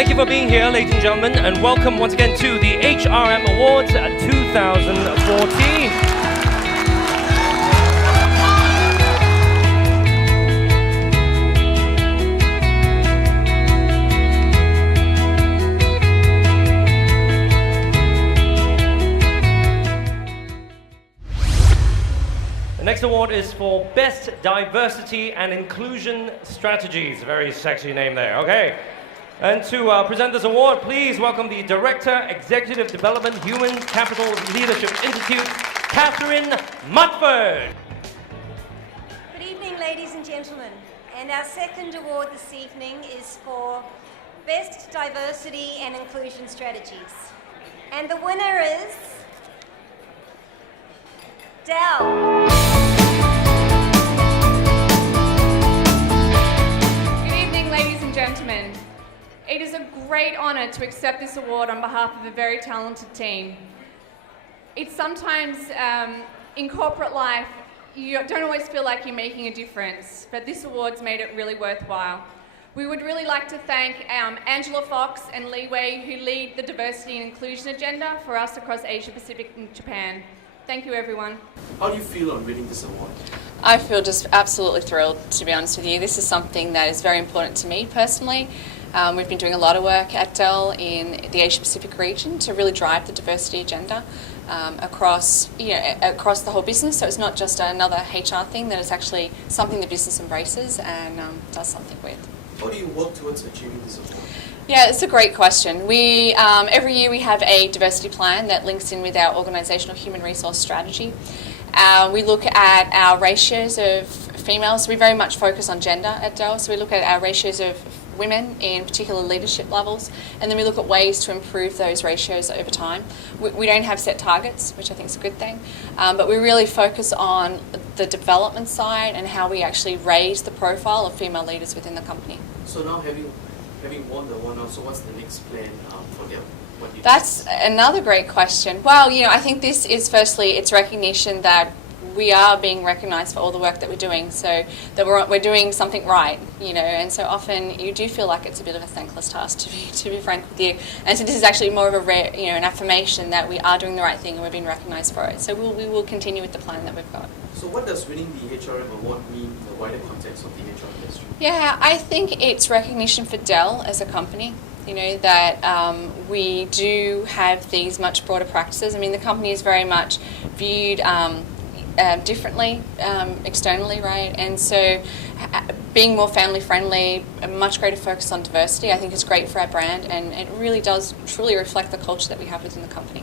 Thank you for being here, ladies and gentlemen, and welcome once again to the HRM Awards 2014. The next award is for Best Diversity and Inclusion Strategies. Very sexy name there, okay. And to present this award, please welcome the Director, Executive Development, Human Capital Leadership Institute, Catherine Mutford. Good evening, ladies and gentlemen. And our second award this evening is for Best Diversity and Inclusion Strategies. And the winner is DELL. Gentlemen, it is a great honour to accept this award on behalf of a very talented team. It's sometimes, in corporate life, you don't always feel like you're making a difference, but this award's made it really worthwhile. We would really like to thank Angela Fox and Li Wei, who lead the diversity and inclusion agenda for us across Asia Pacific and Japan. Thank you, everyone. How do you feel on winning this award? I feel just absolutely thrilled, to be honest with you. This is something that is very important to me personally. We've been doing a lot of work at DELL in the Asia Pacific region to really drive the diversity agenda across the whole business. So it's not just another HR thing, that it's actually something the business embraces and does something with. How do you work towards achieving this award? Yeah, it's a great question. We every year we have a diversity plan that links in with our organisational human resource strategy. We look at our ratios of females. We very much focus on gender at DELL, so we look at our ratios of women in particular leadership levels, and then we look at ways to improve those ratios over time. We don't have set targets, which I think is a good thing, but we really focus on the development side and how we actually raise the profile of female leaders within the company. So now having won the award, so what's the next plan for DELL? That's another great question. Well, I think this is firstly, it's recognition that we are being recognised for all the work that we're doing, so that we're doing something right, and so often you do feel like it's a bit of a thankless task, to be frank with you. And so this is actually more of an affirmation that we are doing the right thing and we're being recognised for it. So we will continue with the plan that we've got. So what does winning the HRM award mean in the wider context of the HR industry? Yeah, I think it's recognition for DELL as a company. That we do have these much broader practices. I mean, the company is very much viewed differently externally, right? And so being more family friendly, a much greater focus on diversity, I think is great for our brand, and it really does truly reflect the culture that we have within the company.